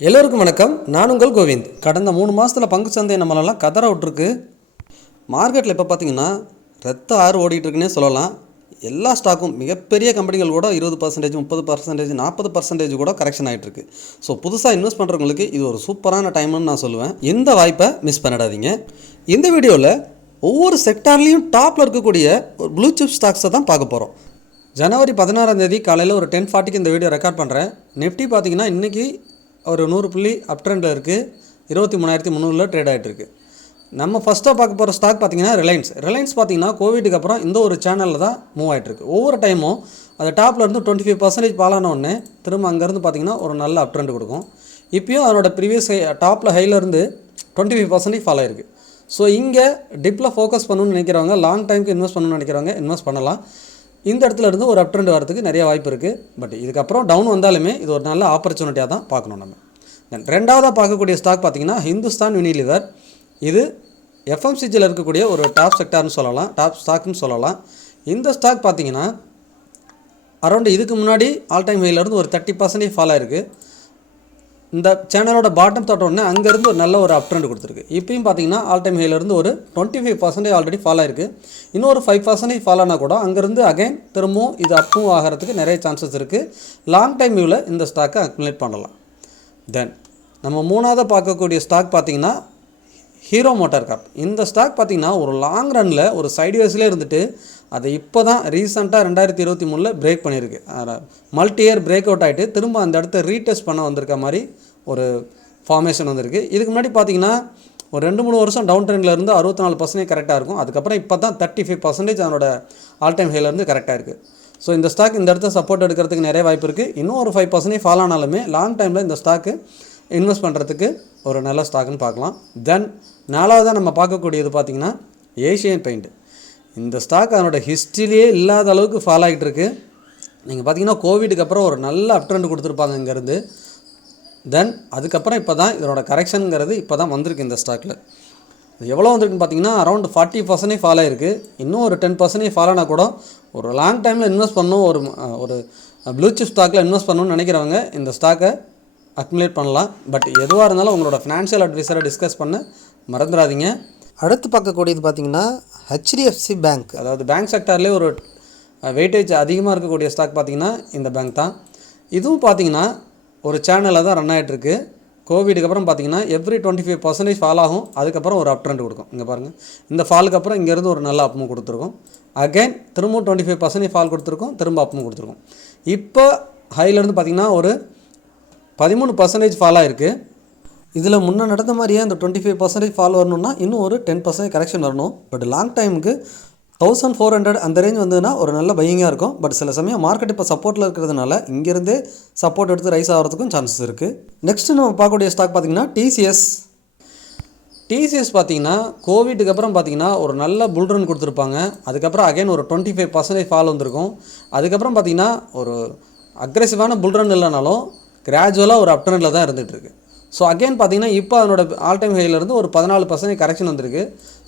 எல்லோருக்கும் வணக்கம். நான் உங்கள் கோவிந்த். கடந்த 3 மாதத்தில் பங்கு சந்தை நம்மளெல்லாம் கதற விட்டுருக்கு. மார்க்கெட்டில் இப்போ பார்த்தீங்கன்னா ரத்த ஆறு ஓடிட்டுருக்குன்னே சொல்லலாம். எல்லா ஸ்டாக்கும் மிகப்பெரிய கம்பெனிகள் கூட 20%, 30%, 40% கூட கரெக்ஷன் ஆகிட்டுருக்கு. ஸோ புதுசாக இன்வெஸ்ட் பண்ணுறவங்களுக்கு இது ஒரு சூப்பரான டைம்னு நான் சொல்லுவேன். இந்த வாய்ப்பை மிஸ் பண்ணிடாதீங்க. இந்த வீடியோவில் ஒவ்வொரு செக்டார்லேயும் டாப்பில் இருக்கக்கூடிய ஒரு ப்ளூ சிப் ஸ்டாக்ஸை தான் பார்க்க போகிறோம். ஜனவரி 16 காலையில் ஒரு 10:40 இந்த வீடியோ ரெக்கார்ட் பண்ணுறேன். நிஃப்டி பார்த்தீங்கன்னா இன்றைக்கி ஒரு 100 புள்ளி அப் ட்ரெண்டில் இருக்குது. 23,300 ட்ரேட் ஆகிட்டுருக்கு. நம்ம ஃபஸ்ட்டாக பார்க்க போகிற ஸ்டாக் பார்த்தீங்கன்னா ரிலையன்ஸ் பார்த்தீங்கன்னா கோவிடுக்கு அப்புறம் இந்த ஒரு சேனலில் தான் மூவ் ஆகிட்டுருக்கு. ஒவ்வொரு டைமும் அது டாப்பில் இருந்து 25% ஃபாலான உடனே திரும்ப அங்கேருந்து பார்த்தீங்கன்னா ஒரு நல்ல அப் ட்ரெண்ட் கொடுக்கும். இப்போயும் அதனோட ப்ரீவியஸ் டாப்பில் ஹைலேருந்து 25% ஃபாலோ ஆகிருக்கு. ஸோ இங்கே டிப்பில் ஃபோக்கஸ் பண்ணணும்னு நினைக்கிறவங்க, லாங் டைமுக்கு இன்வெஸ்ட் பண்ணணும்னு நினைக்கிறவங்க இன்வெஸ்ட் பண்ணலாம். இந்த இடத்துல இருந்து ஒரு அப் ட்ரெண்ட் வரதுக்கு நிறைய வாய்ப்பு இருக்குது. பட் இதுக்கப்புறம் டவுன் வந்தாலுமே இது ஒரு நல்ல ஆப்பர்ச்சுனிட்டியாக தான் பார்க்கணும் நம்ம. தென் ரெண்டாவதாக பார்க்கக்கூடிய ஸ்டாக் பார்த்திங்கன்னா ஹிந்துஸ்தான் யூனிலிவர். இது எஃப்எம்சிஜியில் இருக்கக்கூடிய ஒரு டாப் செக்டார்னு சொல்லலாம், டாப் ஸ்டாக்னு சொல்லலாம். இந்த ஸ்டாக் பார்த்திங்கன்னா அரௌண்ட் இதுக்கு முன்னாடி ஆல் டைம் ஹைலேருந்து ஒரு 30% ஃபால் ஆகிருக்கு. இந்த சேனலோட பாட்டம் தொட்டோடனே அங்கேருந்து ஒரு நல்ல ஒரு அப் ட்ரெண்ட் கொடுத்துருக்கு. இப்போயும் பார்த்தீங்கன்னா ஆல் டைம் ஹைலேருந்து ஒரு 25% ஆல்ரெடி ஃபால் ஆகிருக்கு. இன்னொரு 5% ஃபால் ஆனால் கூட அங்கேருந்து அகைன் திரும்பவும் இது அப்பும் ஆகிறதுக்கு நிறைய சான்சஸ் இருக்குது. லாங் டைம் வியூவில் இந்த ஸ்டாக்கை அக்முலேட் பண்ணலாம். தென் நம்ம மூணாவதாக பார்க்கக்கூடிய ஸ்டாக் பார்த்திங்கன்னா ஹீரோ மோட்டார் கார்ப். இந்த ஸ்டாக் பார்த்திங்கன்னா ஒரு லாங் ரனில் ஒரு சைட்வேஸ்லேயே இருந்துட்டு அதை இப்போ தான் ரீசெண்டாக 2023 பிரேக் பண்ணியிருக்கு. மல்டி இயர் பிரேக் அவுட் ஆகிட்டு திரும்ப அந்த இடத்த ரீடெஸ்ட் பண்ண வந்திருக்க மாதிரி ஒரு ஃபார்மேஷன் வந்திருக்கு. இதுக்கு முன்னாடி பார்த்திங்கன்னா ஒரு 2-3 வருஷம் டவுன் ட்ரெண்டில் இருந்து 64% கரெக்டாக இருக்கும். அதுக்கப்புறம் இப்போ தான் 35% அதனோட ஆல் டைம் ஹைலேருந்து கரெக்டாக இருக்குது. ஸோ இந்த ஸ்டாக் இந்த இடத்த சப்போர்ட் எடுக்கிறதுக்கு நிறைய வாய்ப்பு இருக்குது. இன்னும் ஒரு 5% ஃபால் ஆனாலுமே லாங் டைமில் இந்த ஸ்டாக்கு இன்வெஸ்ட் பண்ணுறதுக்கு ஒரு நல்ல ஸ்டாக்குன்னு பார்க்கலாம். தென் நாலாவதாக நம்ம பார்க்கக்கூடியது பார்த்திங்கன்னா ஏஷியன் பெயிண்ட். இந்த ஸ்டாக் அதனோட ஹிஸ்ட்ரியிலே இல்லாத அளவுக்கு ஃபால் ஆகிட்டு இருக்கு. நீங்கள் பார்த்தீங்கன்னா கோவிடுக்கு அப்புறம் ஒரு நல்ல அப் ட்ரெண்ட் கொடுத்துருப்பாங்க இங்கேருந்து. தென் அதுக்கப்புறம் இப்போ தான் இதனோட கரெக்ஷனுங்கிறது இப்போ தான் வந்திருக்கு. இந்த ஸ்டாக்கில் எவ்வளோ வந்திருக்குன்னு பார்த்தீங்கன்னா அரௌண்ட் 40% ஃபால் ஆகிருக்கு. இன்னும் ஒரு 10% ஃபால் ஆனால் கூட ஒரு லாங் டைமில் இன்வெஸ்ட் பண்ணணும், ஒரு ப்ளூ சிப் ஸ்டாக்கில் இன்வெஸ்ட் பண்ணணும்னு நினைக்கிறவங்க இந்த ஸ்டாக்கை அக்முலேட் பண்ணலாம். பட் எதுவாக இருந்தாலும் உங்களோட ஃபினான்ஷியல் அட்வைஸரை டிஸ்கஸ் பண்ண மறந்துடாதீங்க. அடுத்து பார்க்கக்கூடியது பார்த்திங்கன்னா ஹெச்டிஎஃப்சி பேங்க். அதாவது பேங்க் செக்டார்லேயே ஒரு வெயிட்டேஜ் அதிகமாக இருக்கக்கூடிய ஸ்டாக் பார்த்திங்கன்னா இந்த பேங்க் தான். இதுவும் பார்த்திங்கன்னா ஒரு சேனலில் தான் ரன் ஆகிட்டுருக்கு. கோவிடுக்கு அப்புறம் பார்த்திங்கன்னா எவ்ரி 25% ஃபால் ஆகும். அதுக்கப்புறம் ஒரு அப் ட்ரெண்ட் கொடுக்கும். இங்கே பாருங்கள், இந்த ஃபாலுக்கு அப்புறம் இங்கேருந்து ஒரு நல்ல அப்பும் கொடுத்துருக்கும். அகைன் திரும்பவும் 25% ஃபால் கொடுத்துருக்கும், திரும்ப அப்பும் கொடுத்துருக்கும். இப்போ ஹைலேருந்து பார்த்திங்கன்னா ஒரு 13% ஃபால் ஆகிருக்கு. இதில் முன்னே நடந்த மாதிரியே அந்த 25% ஃபால் வரணும்னா இன்னும் ஒரு 10% கரெக்ஷன் வரணும். பட் லாங் டைமுக்கு 1400 அந்த ரேஞ்ச் வந்ததுன்னா ஒரு நல்ல பையிங்காக இருக்கும். பட் சில சமயம் மார்க்கெட் இப்போ சப்போர்ட்டில் இருக்கிறதுனால இங்கேருந்தே சப்போர்ட் எடுத்து ரைஸ் ஆகிறதுக்கும் சான்சஸ் இருக்குது. நெக்ஸ்ட்டு நம்ம பார்க்கக்கூடிய ஸ்டாக் பார்த்திங்கன்னா டிசிஎஸ் பார்த்திங்கன்னா கோவிடுக்கு அப்புறம் பார்த்திங்கன்னா ஒரு நல்ல புல்ரன் கொடுத்துருப்பாங்க. அதுக்கப்புறம் அகைன் ஒரு 25% ஃபால் வந்திருக்கும். அதுக்கப்புறம் பார்த்திங்கன்னா ஒரு அக்ரெசிவான புல்ரன் இல்லைனாலும் கிராஜுவலாக ஒரு அப் ட்ரெண்டில் தான் இருந்துகிட்ருக்கு. ஸோ அகெயின் பார்த்திங்கன்னா இப்போ அதனோட ஆல் டைம் ஹைலேருந்து ஒரு 14% கரெக்ஷன் வந்திருக்கு.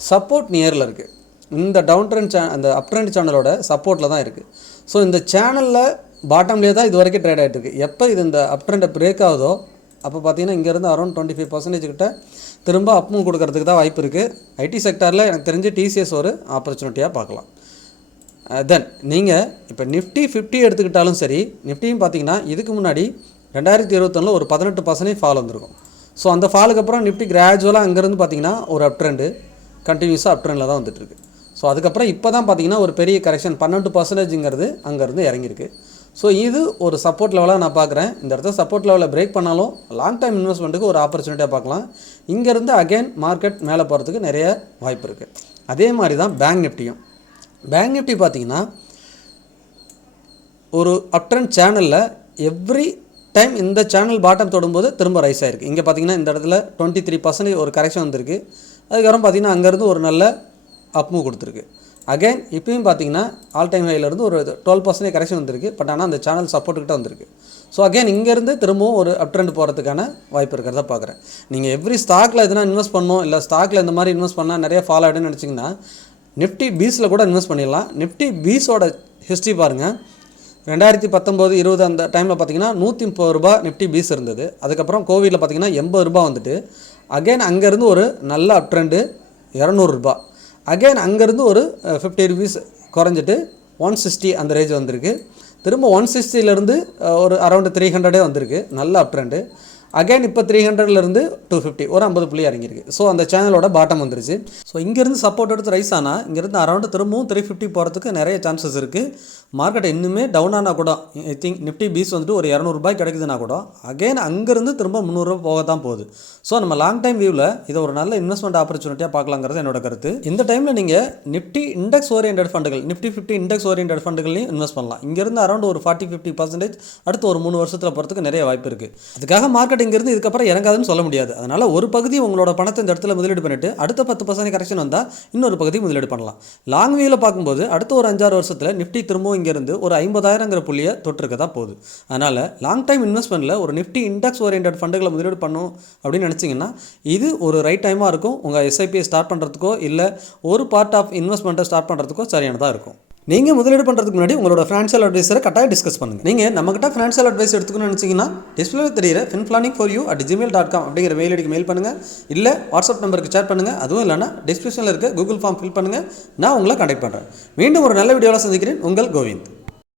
சப்போர்ட் நியரில் இருக்குது. இந்த டவுன் ட்ரெண்ட் அந்த அப் ட்ரெண்ட் சேனலோட சப்போர்ட்டில் தான் இருக்குது. ஸோ இந்த சேனலில் பாட்டம்லேயே தான் இது வரைக்கும் ட்ரேட் ஆகிட்டு இருக்குது. எப்போ இது இந்த அப் ட்ரெண்டை பிரேக் ஆகுதோ அப்போ பார்த்திங்கன்னா இங்கேருந்து அரௌண்ட் 25% கிட்ட திரும்ப அப்பும் கொடுக்கறதுக்கு தான் வாய்ப்பு இருக்குது. ஐடி செக்டாரில் எனக்கு தெரிஞ்சு டிசிஎஸ் ஒரு ஆப்பர்ச்சுனிட்டியாக பார்க்கலாம். தென் நீங்கள் இப்போ நிஃப்டி 50 எடுத்துக்கிட்டாலும் சரி, நிஃப்டியும் பார்த்திங்கன்னா இதுக்கு முன்னாடி 2021 ஒரு 18% ஃபால் வந்திருக்கும். ஸோ அந்த ஃபாலுக்கு அப்புறம் நிஃப்டி கிராஜுவலாக அங்கேருந்து பார்த்திங்கன்னா ஒரு அப் ட்ரெண்டு கண்டினியூஸாக அப் ட்ரெண்டில் தான் வந்துட்டுருக்கு. ஸோ அதுக்கப்புறம் இப்போ தான் பார்த்திங்கன்னா ஒரு பெரிய கரெக்ஷன் 12%ங்கிறது அங்கேருந்து இறங்கியிருக்கு. ஸோ இது ஒரு சப்போர்ட் லெவலாக நான் பார்க்குறேன். இந்த இடத்துல சப்போர்ட் லெவலில் பிரேக் பண்ணாலும் லாங் டைம் இன்வெஸ்ட்மெண்ட்டுக்கு ஒரு ஆப்பர்ச்சுனிட்டியாக பார்க்கலாம். இங்கேருந்து அகெயின் மார்க்கெட் மேலே போகிறதுக்கு நிறைய வாய்ப்பு இருக்குது. அதே மாதிரி தான் பேங்க் நிஃப்டி பார்த்திங்கன்னா ஒரு அப் ட்ரெண்ட் சேனலில் எவ்ரி டைம் இந்த சேனல் பாட்டம் தொடும்போது திரும்ப ரைஸ் ஆகிருக்கு. இங்கே பார்த்திங்கன்னா இந்த இடத்துல 23% ஒரு கரெக்ஷன் வந்திருக்கு. அதுக்கப்புறம் பார்த்திங்கன்னா அங்கேருந்து ஒரு நல்ல அப்மூவ் கொடுத்துருக்கு. அகைன் இப்போயும் பார்த்திங்கன்னா ஆல் டைம் ஹைலேருந்து ஒரு 12% கரெக்ஷன் வந்திருக்கு. பட் ஆனால் அந்த சேனல் சப்போர்ட்டுக்கிட்ட வந்திருக்கு. ஸோ அகைன் இங்கேருந்து திரும்பவும் ஒரு அப் ட்ரெண்ட் போகிறதுக்கான வாய்ப்பு இருக்கிறத பார்க்குறேன். நீங்கள் எவ்ரி ஸ்டாக்கில் எதுனா இன்வெஸ்ட் பண்ணணும், இல்லை ஸ்டாக்கில் இந்த மாதிரி இன்வெஸ்ட் பண்ணால் நிறைய ஃபால் ஆகிடுன்னு நினச்சிங்கன்னா நிஃப்டி பீஸில் கூட இன்வெஸ்ட் பண்ணிடலாம். நிஃப்டி பீஸோட ஹிஸ்ட்ரி பாருங்கள். 2019-20 அந்த டைமில் பார்த்தீங்கன்னா ரூ. 130 நிஃப்டி பீஸ் இருந்தது. அதுக்கப்புறம் கோவிடில் பார்த்தீங்கன்னா ரூ. 80 வந்துட்டு அகைன் அங்கேருந்து ஒரு நல்ல அப் ட்ரெண்டு ரூ. 200. அகைன் அங்கேருந்து ஒரு ₹50 குறைஞ்சிட்டு 160 அந்த ரேஞ்ச் வந்திருக்கு. திரும்ப 160லேருந்து ஒரு அரௌண்ட் 300 வந்திருக்கு. நல்ல அப் ட்ரெண்டு. அகைன் இப்போ 300லேருந்து 250 ஒரு 50 புள்ளி இறங்கியிருக்கு. ஸோ அந்த சேனலோட பாட்டம் வந்துருச்சு. ஸோ இங்கேருந்து சப்போர்ட் எடுத்து ரைஸ் ஆனால் இங்கேருந்து அரௌண்ட் திரும்பவும் 350 போகிறதுக்கு நிறைய சான்சஸ் இருக்குது. மார்க்கெட் இன்னுமே டவுன் ஆனால் கூட ஐ திங்க் நிஃப்டி பீஸ் வந்துட்டு ஒரு ₹200 கிடைக்குதுன்னா கூட அகைன் அங்கேருந்து திரும்ப ₹300 போக தான் போகுது. ஸோ நம்ம லாங் டைம் வியூவில் இதை ஒரு நல்ல இன்வெஸ்ட்மெண்ட் ஆப்பர்ச்சுனிட்டியாக பார்க்கலாங்கிறது என்னோட கருத்து. இந்த டைமில் நீங்கள் நிஃப்டி இண்டெக்ஸ் ஓரியன்ட் ஃபண்டுகள் நிஃப்டி 50 இண்டெக்ஸ் ஓரியன்ட் ஃபண்டுகளையும் இன்வெஸ்ட் பண்ணலாம். இங்கேருந்து அரௌண்ட் ஒரு 40-50% அடுத்து ஒரு 3 வருஷத்தில் போகிறதுக்கு நிறைய வாய்ப்பு இருக்குது. அதுக்காக மார்க்கெட் இங்கேருந்து இதுக்கப்புறம் இறங்காதுன்னு சொல்ல முடியாது. அதனால் ஒரு பகுதி உங்களோட பணத்தை இந்த இடத்துல முதலீடு பண்ணிட்டு அடுத்த 10% கரெக்ஷன் வந்தால் இன்னொரு பகுதி முதலீடு பண்ணலாம். லாங் வியூவில் பார்க்கும்போது அடுத்த ஒரு 5-6 வருஷத்தில் நிஃப்டி திரும்பவும் இங்கேருந்து ஒரு 50,000ங்கிற புள்ளியை தொட்டிருக்க தான் போகுது. அதனால் லாங் டைம் இன்வெஸ்ட்மெண்ட்டில் ஒரு நிஃப்டி இண்டெக்ஸ் ஓரியன்ட் ஃபண்டுகளை முதலீடு பண்ணும் அப்படின்னு நினச்சிங்கன்னா இது ஒரு ரைட் டைமாக இருக்கும். உங்கள் எஸ்ஐபியை ஸ்டார்ட் பண்ணுறதுக்கோ இல்லை ஒரு பார்ட் ஆஃப் இன்வெஸ்ட்மெண்ட்டை ஸ்டார்ட் பண்ணுறதுக்கோ சரியானதாக இருக்கும். நீங்கள் முதலீடு பண்ணுறதுக்கு முன்னாடி உங்களோட ஃபினான்ஷியல் அட்வைஸரை கட்டாயம் டிஸ்கஸ் பண்ணுங்கள். நீங்கள் நம்மகிட்ட ஃபினான்ஷியல் அட்வைஸ் எடுத்துக்கணும்னு நினச்சிங்கன்னா டிஸ்பிளே தெரியிற finplanning4you@gmail.com அப்படிங்கிற மெயில் ஐடிக்கு மெயில் பண்ணுங்கள். இல்லை வாட்ஸ்அப் நம்பருக்கு சேட் பண்ணுங்கள். அதுவும் இல்லைனா டிஸ்கிரிப்ஷனில் இருக்க கூகுள் ஃபார்ம் ஃபில் பண்ணுங்கள். நான் உங்களை கான்டாக்ட் பண்ணுறேன். மீண்டும் ஒரு நல்ல வீடியோவில் சந்திக்கிறேன். உங்கள் கோவிந்த்.